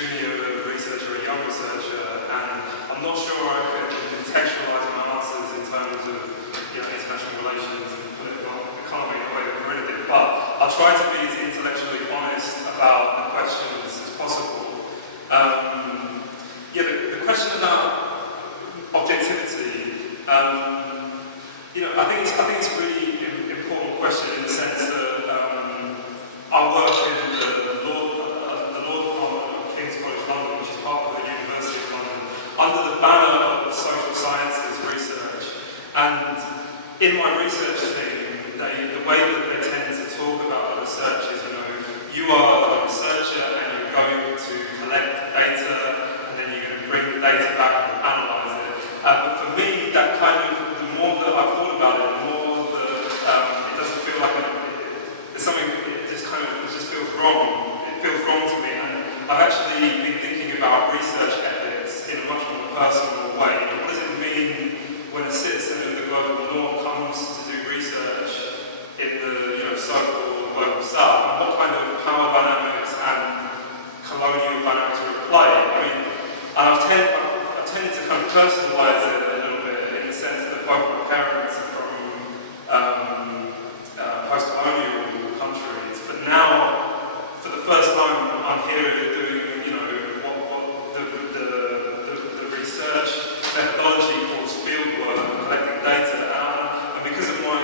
junior researcher, a young researcher, and I'm not sure I can contextualise my answers in terms of international relations and political economy in the way that Corinna did, but I'll try to be as intellectually honest about the questions as possible. The question about objectivity, I think it's a really important question in the sense that I work in the law department of King's College London, which is part of the University of London, under the banner of social sciences research. And in my research team, the way that they tend to talk about the research is, you are a researcher and you're going to collect data, and then you're going to bring the data back and analyse it. But for me, that the more that I've thought about it, the more that it doesn't feel like it's something. It just feels wrong. It feels wrong to me, and I've actually been thinking about research ethics in a much more personal way. What does it mean when a citizen of the global north comes to do research in the so-called global south, and what kind of power dynamics and colonial dynamics are at play? And I've tended to kind of personalise it a little bit in the sense that both my parents are from post-colonial countries, but now, for the first time, I'm here doing, what the research methodology calls fieldwork, collecting data, and because of my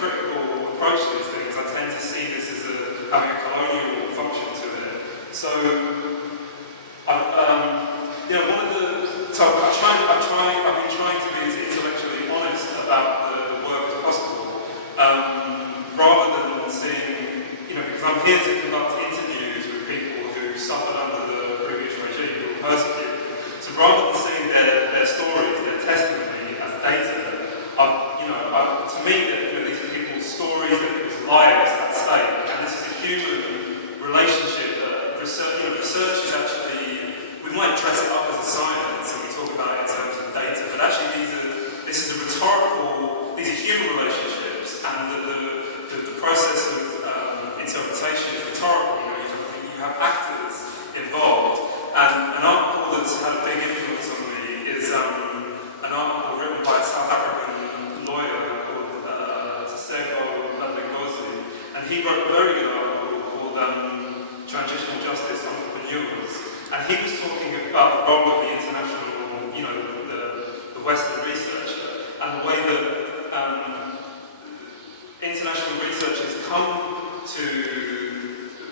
critical approach to these things, I tend to see this as having a colonial function to it. So, I've been trying to be as intellectually honest about the work as possible, rather than seeing, because I'm here to conduct interviews with people who suffered under the previous regime, who were persecuted. So rather than seeing their stories, their testimony as data, to me, these are people's stories, they're people's lives at stake, and this is a human relationship that research is actually, we might dress it up as a science and we talk about it in terms of data, but actually these are human relationships, and the process of interpretation is rhetorical. You have actors involved, and an article that's had a big influence on me is an article written by a South African lawyer called Tsego Ngozi, and he wrote a very good article called Transitional Justice Entrepreneurs, and he was talking about the role of the international, the Western researcher, and the way that international researchers come to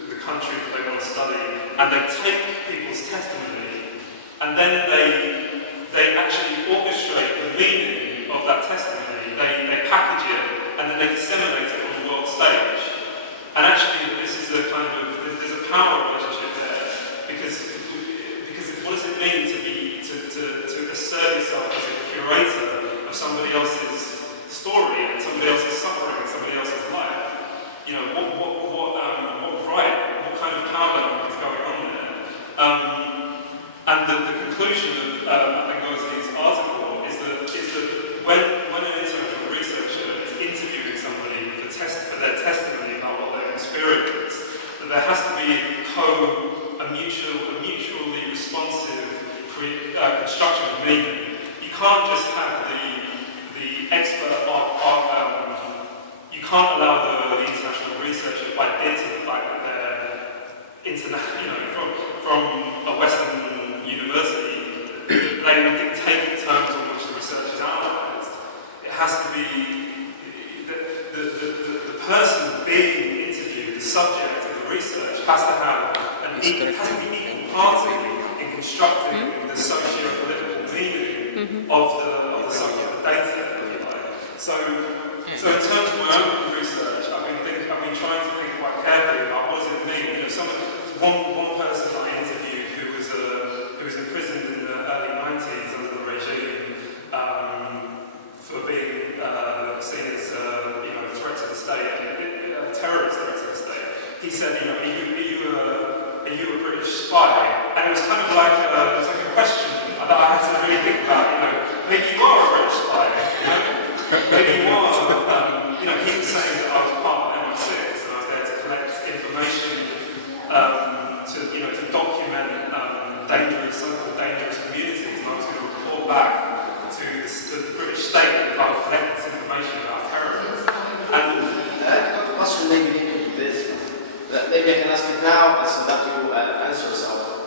the country that they want to study, and they take people's testimony, and then they actually orchestrate the meaning of that testimony. They package it, and then they disseminate it on the world stage. And actually, this is there's a power relationship there, because what does it mean to assert yourself as a curator of somebody else's story and somebody else's suffering and somebody else's life? What kind of power dynamic is going on there? And the conclusion of Ngozi's article is that when an international researcher is interviewing somebody for their testimony about what they've experienced, that there has to be a mutually responsive construction of meaning. You can't just have the expert you can't allow the international researcher to adhere to the fact that they're from a Western university, they will dictate the terms on which the research is analysed. It has to be the person being interviewed, the subject of the research, has to be equal party in constructing the socio-political meaning of the data, if you like. So in terms of my own research, I've been trying to think quite carefully about what does it mean. One person that I interviewed who was imprisoned in the early 90s under the regime for being seen as a threat to the state, a terrorist threat to the state. He said, are you a British spy? And it was kind of like a question that I had to really think about. Maybe you are a British spy. Maybe you are. He was saying that I was part of MI6 and I was there to collect information to document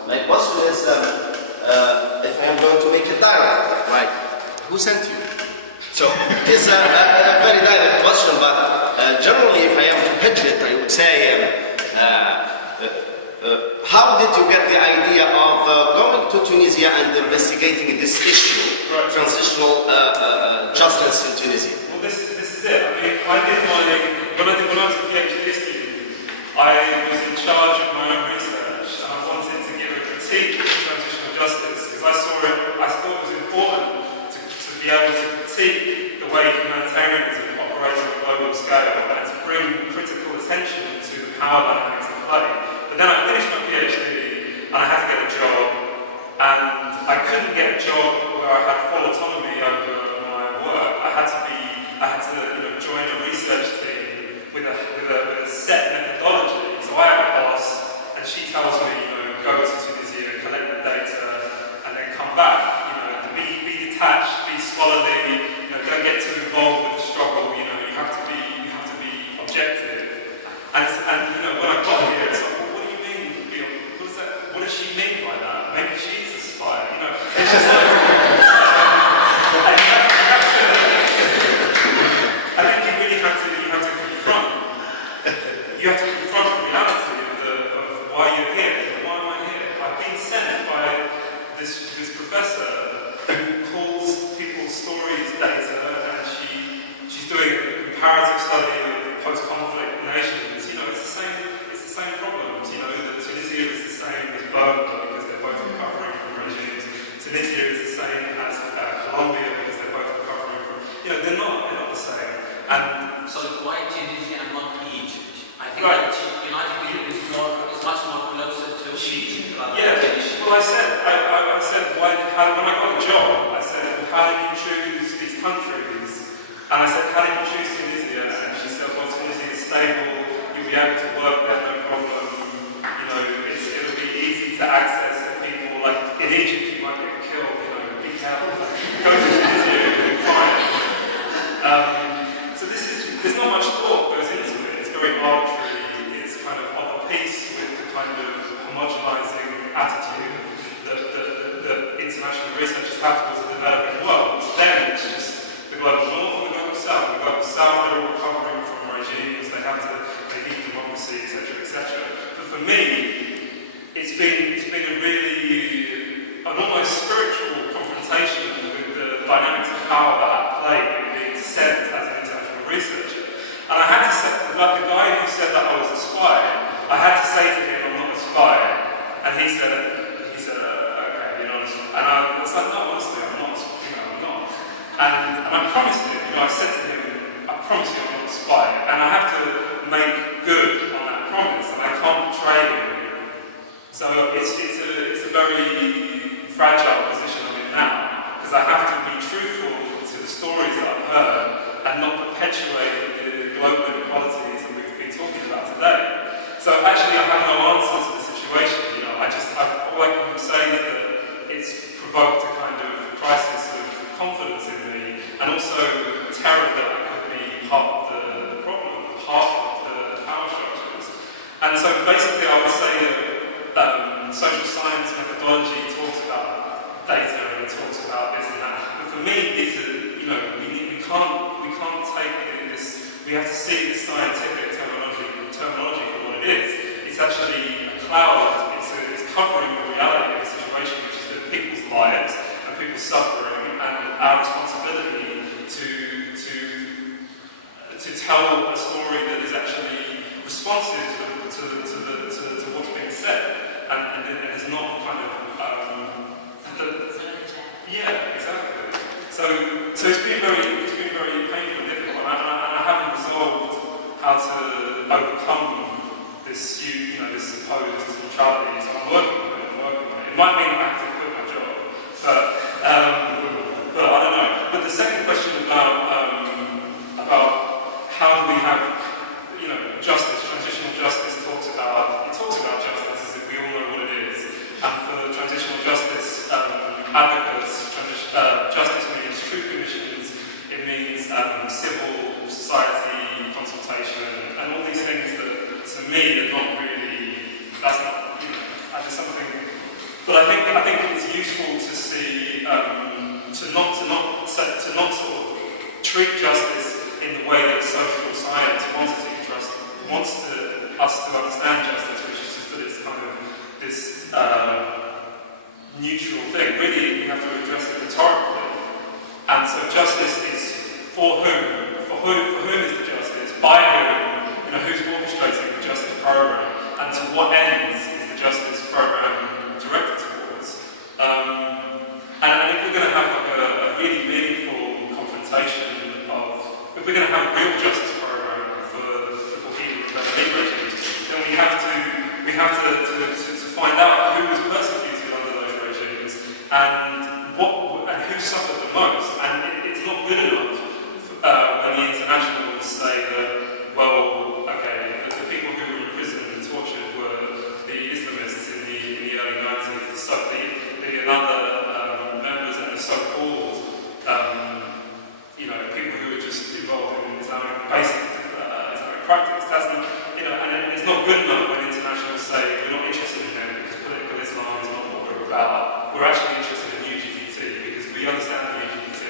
my question is, if I am going to make a direct, right? Who sent you? So it is a very direct question, but generally, if I am to pitch it, I would say, how did you get the idea of going to Tunisia and investigating this issue, right. Transitional justice in Tunisia? Well, this is it. I mean, when I was a PhD student, I was in charge of my own research, and I wanted to give a critique of transitional justice because I thought it was important to be able to critique the way humanitarianism operates on a global scale and to bring critical attention to the power dynamics at play. But then I finished my PhD and I had to get a job, and I couldn't get a job where I had full autonomy over my work. I had to join a research team with a set methodology. So I have a boss, and she tells me, go to Tunisia, collect the data, and then come back. To be detached, be scholarly. Don't get too involved with the struggle. You have to be objective. And when I got here, it's like, well, what do you mean? What does she mean by that? Maybe she's a spy. It's just like. I think you really have to confront. You have to confront the reality of why you're here. Why am I here? I've been sent by this professor who calls people's stories data, and she's doing a comparative study of post-conflict nations. It's the same problems. That Tunisia is the same as Burma because they're both recovering from regimes. Tunisia is the same as Colombia because they're both recovering from. They're not the same. And so why Tunisia and not Egypt? I think right. that United Kingdom is much more closer to Egypt. Yeah. Well, I said when I got a job, I said, well, how did you choose these countries? And I said, how did you choose Tunisia? And she said, well, Tunisia is stable. You'll be able to work there, no problem. It'll be easy to access the people. Like in Egypt, you might get killed. Be careful. Go to Tunisia, you'll be fine. So there's not much thought goes into it. It's very arbitrary. It's kind of a piece with the kind of homogenizing attitude that international researchers have towards the developing world. Then it's just the global north and the global south. The global south, they're all recovering from regimes. They need democracy, etc. But for me, it's been a really an almost spiritual confrontation with the dynamics of power that at play in being sent as an international researcher. And I had to say, like the guy who said that I was a spy, I had to say to him, I'm not a spy. And he said, okay, you're not a spy. And I was like, no, honestly, I'm not. I'm not. And I promised him, I said to him, I promise you I'm not a spy. And I have to make good on that promise, and I can't betray him. So it's a very fragile position I'm in now, because I have to be truthful to the stories that I've heard and not perpetuate the global inequalities that we've been talking about today. So actually I have no answer to the situation. All I can say is that it's provoked a kind of crisis of confidence in me, and also terror that I could be part of the problem, part of the power structures. And so basically I would say that social science methodology talks about data and it talks about this and that. But for me, these are, we can't take this. We have to see this scientific terminology for what it is. It's actually a cloud. It's covering the reality of the situation, which is that people's lives and people's suffering, and our responsibility to tell a story that is actually responsive to what's being said, and is not kind of yeah, exactly. So it's been very painful and difficult, and I haven't resolved how to overcome this supposed neutrality. So I'm working on it. It might mean I have to quit my job, but I don't know. But the second question about how do we have justice, transitional justice talks about justice as if we all know what it is, and for transitional justice advocates, justice means truth commissions, it means civil society consultation, and all these things that to me are not really, that's not, there's something But I think it's useful to see to not sort of treat justice in the way that social science wants us to understand justice, which is just that it's kind of this neutral thing. Really, we have to address it rhetorically. And so justice is for whom? For whom is the justice? By whom? You know, who's orchestrating the justice program? And to what ends is the justice program directed towards? And if we're going to have like a really meaningful confrontation if we're going to have a real justice program for the Bohemian regimes, then we have to find out who was persecuted under those regimes and who suffered the most. And it's not good enough when the internationals say that, well, okay, the people who were imprisoned and tortured were the Islamists in the early 90s, the other members and the so-called people who were just involved in basic Islamic practice. That's not, and it's not good enough when internationals say we're not interested in them because political Islam is not what we're about. We're actually interested in UGBT because we understand the UGBT,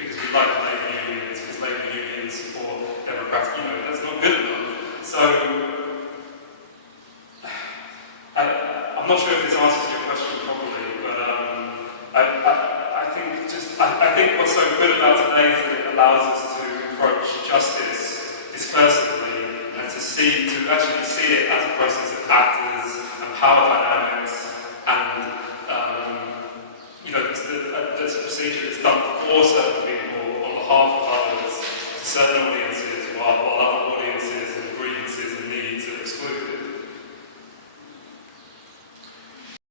because we like labour unions, because labour unions support democratic. That's not good enough. So I'm not sure if this answers your question properly, but I think what's so good about today is that it allows us to approach justice discursively and to actually see it as a process of actors and power dynamics and there's a procedure that's done for certain people on behalf of others to certain audiences.